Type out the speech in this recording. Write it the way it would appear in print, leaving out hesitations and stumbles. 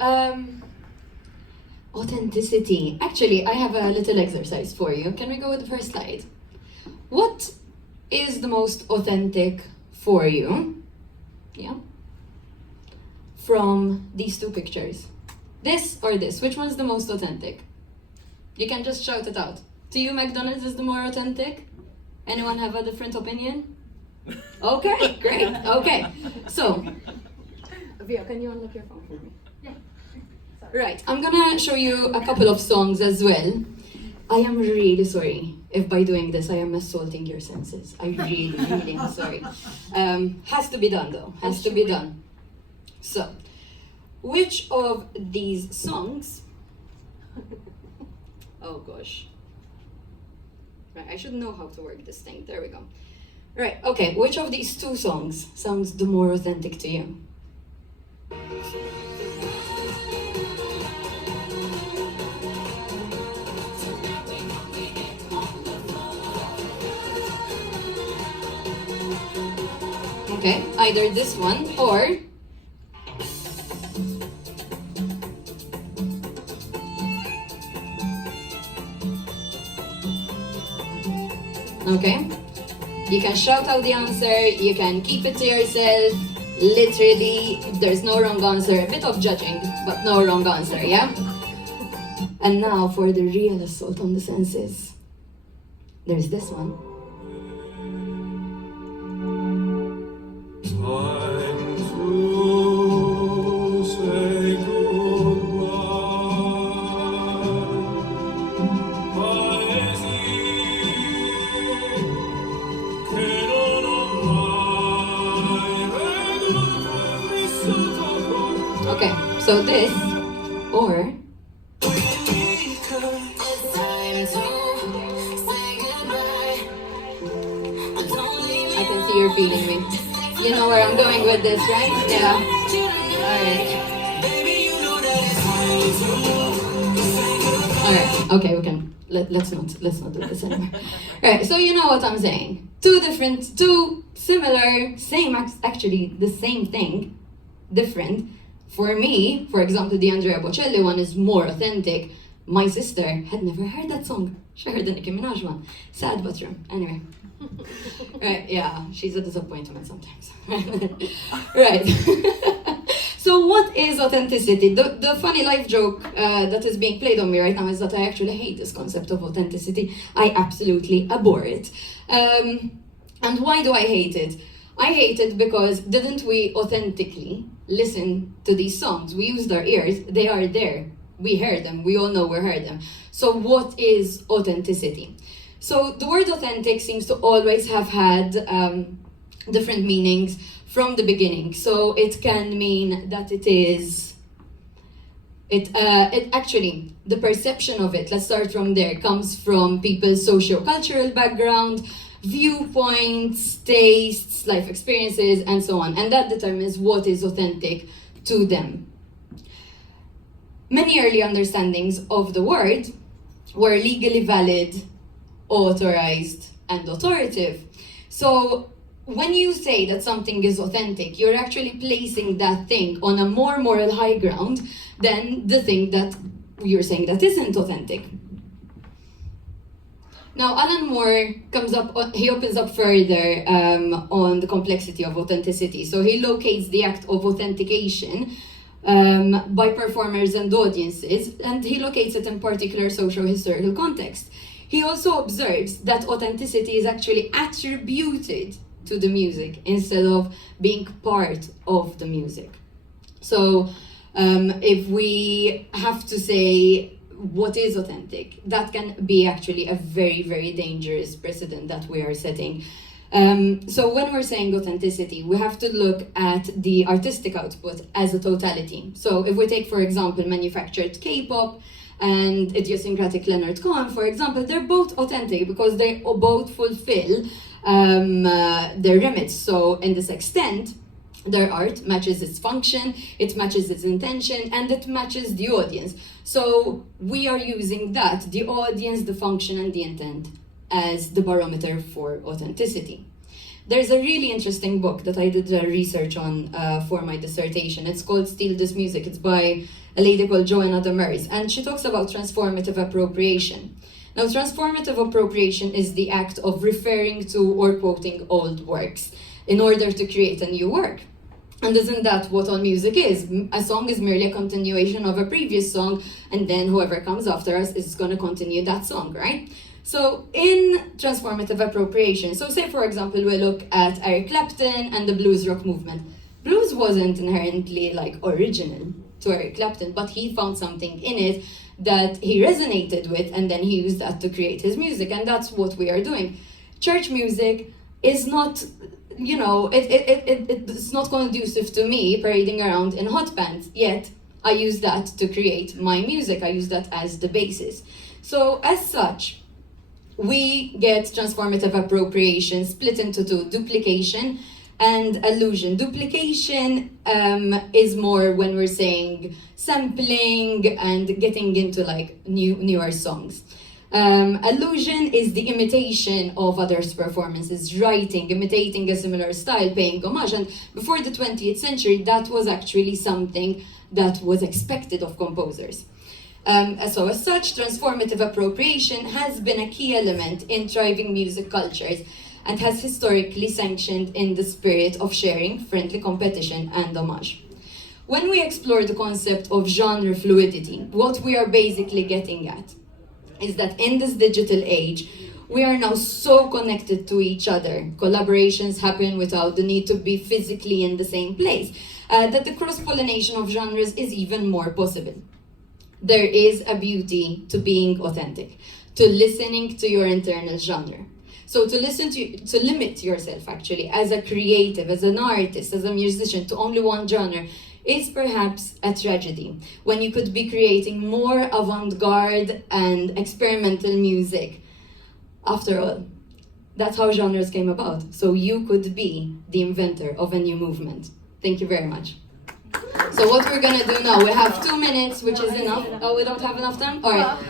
Um, Authenticity. Actually, I have a little exercise for you. Can we go with the first slide? What is the most authentic for you? Yeah. From these two pictures. This or this? Which one's the most authentic? You can just shout it out. To you, McDonald's is the more authentic? Anyone have a different opinion? Okay, great. Okay. So, Via, can you unlock your phone for me? Yeah. Right, I'm gonna show you a couple of songs as well. I am really sorry if by doing this I am assaulting your senses. I really, really am sorry. Has to be done though, has to be done. So, which of these songs, oh gosh. Right, I should know how to work this thing, there we go. Right, okay, which of these two songs sounds the more authentic to you? Okay, either this one or okay, you can shout out the answer, you can keep it to yourself. Literally, there's no wrong answer. A bit of judging, but no wrong answer, yeah? And now for the real assault on the senses. There's this one. Time to say goodbye. Okay, so this, or I can see you're feeling me. You know where I'm going with this, right? Yeah. Alright, okay, we can let's not do this anymore. Alright, so you know what I'm saying. Two similar, actually the same thing, different. For me, for example, the Andrea Bocelli one is more authentic. My sister had never heard that song. She heard the Nicki Minaj one. Sad but true. Anyway. Right, yeah, she's a disappointment sometimes. Right. So what is authenticity? The funny life joke that is being played on me right now is that I actually hate this concept of authenticity. I absolutely abhor it. And why do I hate it? I hate it because didn't we authentically listen to these songs? We used our ears, they are there. We heard them, we all know we heard them. So what is authenticity? So the word authentic seems to always have had different meanings from the beginning. So it can mean that it actually, the perception of it, let's start from there, comes from people's socio-cultural background, viewpoints, tastes, life experiences, and so on. And that determines what is authentic to them. Many early understandings of the word were legally valid, authorized, and authoritative. So when you say that something is authentic, you're actually placing that thing on a more moral high ground than the thing that you're saying that isn't authentic. Now, Alan Moore he opens up further on the complexity of authenticity. So he locates the act of authentication by performers and audiences, and he locates it in particular socio-historical context. He also observes that authenticity is actually attributed to the music instead of being part of the music. So if we have to say what is authentic, that can be actually a very, very dangerous precedent that we are setting. So when we're saying authenticity, we have to look at the artistic output as a totality. So if we take, for example, manufactured K-pop and idiosyncratic Leonard Cohen, for example, they're both authentic because they both fulfill their remits. So in this extent, their art matches its function, it matches its intention, and it matches the audience. So we are using that, the audience, the function, and the intent, as the barometer for authenticity. There's a really interesting book that I did research on for my dissertation. It's called Steal This Music. It's by a lady called Joanna Damaris, and she talks about transformative appropriation. Now, transformative appropriation is the act of referring to or quoting old works in order to create a new work. And isn't that what all music is? A song is merely a continuation of a previous song, and then whoever comes after us is going to continue that song, right? So in transformative appropriation, so say for example we look at Eric Clapton and the blues rock movement. Blues wasn't inherently like original to Eric Clapton, but he found something in it that he resonated with, and then he used that to create his music, and that's what we are doing. Church music is not, you know, it's not conducive to me parading around in hot pants, yet I use that to create my music. I use that as the basis. So as such, we get transformative appropriation split into two: duplication and allusion. Duplication is more when we're saying sampling and getting into like newer songs. Allusion is the imitation of others' performances, writing, imitating a similar style, paying homage. And before the 20th century, that was actually something that was expected of composers. So as such, transformative appropriation has been a key element in thriving music cultures and has historically sanctioned in the spirit of sharing, friendly competition, and homage. When we explore the concept of genre fluidity, what we are basically getting at is that in this digital age, we are now so connected to each other. Collaborations happen without the need to be physically in the same place, that the cross-pollination of genres is even more possible. There is a beauty to being authentic, to listening to your internal genre. So to limit yourself actually as a creative, as an artist, as a musician to only one genre is perhaps a tragedy, when you could be creating more avant-garde and experimental music. After all, that's how genres came about. So you could be the inventor of a new movement. Thank you very much. So what we're gonna do now, we have 2 minutes, which is enough. Oh, we don't have enough time? All right.